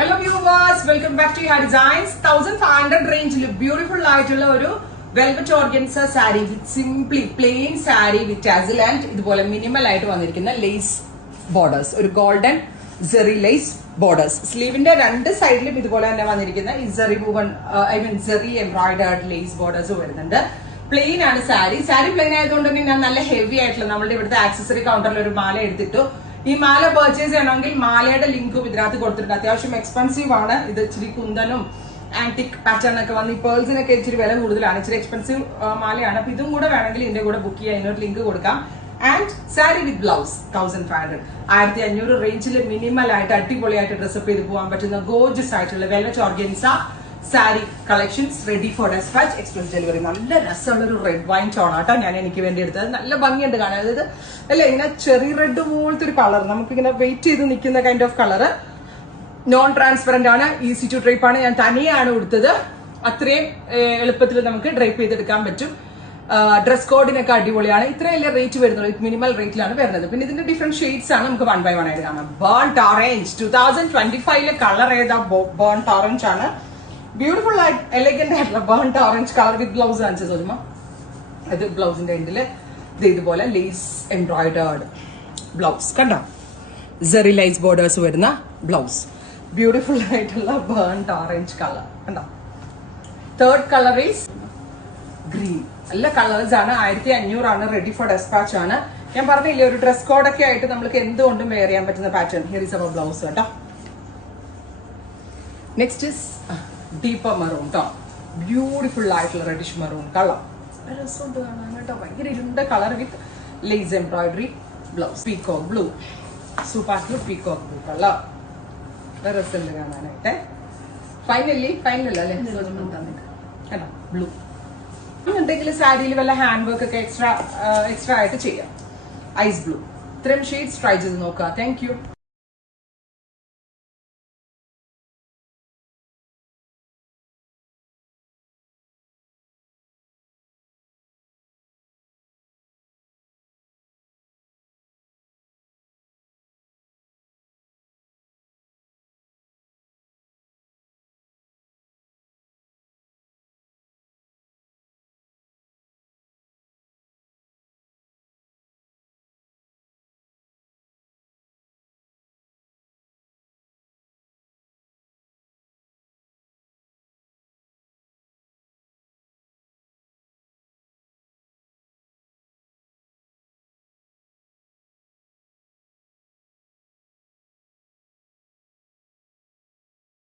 Hello viewers, welcome back to Your Designs. 1500 range beautiful ആയിട്ടുള്ള ഒരു velvet organza saree with simply plain saree with tassel and ഇതുപോലെ minimal ആയിട്ട് വന്നിരിക്കുന്ന lace borders. ഒരു golden zari lace borders. സ്ലീവിന്റെ രണ്ട് സൈഡിലും ഇതുപോലെ തന്നെ വന്നിരിക്കുന്ന ഈ zari woven zari embroidered lace borders വരുന്നുണ്ട്. പ്ലെയിൻ ആണ് സാരി. സാരി പ്ലെയിൻ ആയതുകൊണ്ട് തന്നെ ഞാൻ നല്ല ഹെവി ആയിട്ടുള്ള നമ്മളുടെ ഇവിടുത്തെ ആക്സസറി കൗണ്ടറിൽ ഒരു മാല എടുത്തിട്ടു. ഈ മാല പർച്ചേസ് ചെയ്യണമെങ്കിൽ മാലയുടെ ലിങ്കും ഇതിനകത്ത് കൊടുത്തിട്ടുണ്ട്. അത്യാവശ്യം എക്സ്പെൻസീവ് ആണ്. ഇത് ഇച്ചിരി കുന്തനും ആന്റിക് പാറ്റേൺ ഒക്കെ വന്ന് ഈ പേൾസിനൊക്കെ ഇച്ചിരി വില കൂടുതലാണ്. ഇച്ചിരി എക്സ്പെൻസീവ് മാലയാണ്. അപ്പൊ ഇതും കൂടെ വേണമെങ്കിൽ ഇതിന്റെ കൂടെ ബുക്ക് ചെയ്യാൻ ഇതിനൊരു ലിങ്ക് കൊടുക്കാം. ആൻഡ് സാരി വിത്ത് ബ്ലൗസ് 1500 1500 റേഞ്ചിൽ മിനിമൽ ആയിട്ട് അടിപൊളിയായിട്ട് ഡ്രസ്സപ്പ് ചെയ്ത് പോകാൻ പറ്റുന്ന ഗോർജസ് ആയിട്ടുള്ള velvet organza sari collections ready for dispatch express delivery. നല്ല രസമുള്ള ഒരു റെഡ് വൈൻ ചോണാട്ടോ ഞാൻ എനിക്ക് വേണ്ടി എടുത്തത്. നല്ല ഭംഗിയുണ്ട് കാണാൻ. അതായത് അല്ലെ ഇങ്ങനെ ചെറി റെഡ് പോലത്തെ ഒരു കളർ, നമുക്കിങ്ങനെ വെയിറ്റ് ചെയ്ത് നിൽക്കുന്ന kind of colour. Non transparent ആണ്, ഈസി ടു ഡ്രൈപ്പ് ആണ്. ഞാൻ തനിയാണ് കൊടുത്തത്. അത്രയും എളുപ്പത്തിൽ നമുക്ക് ഡ്രൈപ്പ് ചെയ്തെടുക്കാൻ പറ്റും. ഡ്രസ് കോഡിനൊക്കെ അടിപൊളിയാണ്. ഇത്രയല്ലേ റേറ്റ് വരുന്നുള്ളൂ. മിനിമൽ റേറ്റിലാണ് വരുന്നത്. പിന്നെ ഇതിന്റെ ഡിഫറെന്റ് ഷെയ്ഡ്സ് ആണ് നമുക്ക് 1 by 1 ആയിട്ട് കാണാം. ബേൺഡ് ഓറഞ്ച് 2025 കളർ ഏതാ? ബേൺഡ് ഓറഞ്ച് ആണ്. ബ്യൂട്ടിഫുൾ ആയിട്ട് എലഗന്റ് ആയിട്ടുള്ള burnt orange colour with blouse കാണിച്ചു തോന്നുമ്പോ അത് ബ്ലൗസിന്റെ എൻഡില് ഇതുപോലെ ലേസ് എംബ്രോയിഡേർഡ് ബ്ലൗസ് കണ്ടോ, സെറി ലൈസ് ബോർഡേഴ്സ് വരുന്ന ബ്ലൗസ്. ബ്യൂട്ടിഫുൾ ആയിട്ടുള്ള ബേൺഡ് ഓറഞ്ച് കളർ കണ്ടോ. Third colour is green. നല്ല കളേഴ്സ് ആണ്. 1500 ആണ്. റെഡി ഫോർ ഡെസ്പാച്ച് ആണ്. ഞാൻ പറഞ്ഞില്ലേ ഒരു ഡ്രസ് കോഡൊക്കെ ആയിട്ട് നമുക്ക് എന്തുകൊണ്ടും വെയർ ചെയ്യാൻ പറ്റുന്ന പാറ്റേൺ. ഹിയർ ഈസ് അവർ ബ്ലൗസ് കേട്ടോ. നെക്സ്റ്റ് ഇസ് ഡീപ്പർ മെറൂൺ കേട്ടോ. ബ്യൂട്ടിഫുൾ ആയിട്ടുള്ള റെഡിഷ് മെറൂൺ കളർ. രസമുണ്ട് കാണാൻ കേട്ടോ. ഭയങ്കര ഇരുണ്ട colour with lace embroidery blouse. Peacock blue, super blue peacock blue colour. രസമുണ്ട് കാണാനായിട്ട്. ഫൈനലി അല്ലേ കേട്ടോ ബ്ലൂ. ഉണ്ടെങ്കിൽ സാരിയിൽ വല്ല ഹാൻഡ് വർക്ക് ഒക്കെ എക്സ്ട്രാ ആയിട്ട് ചെയ്യാം. Ice blue. ഇത്രയും ഷെയ്ഡ്സ് ട്രൈ ചെയ്ത് നോക്കുക. Thank U.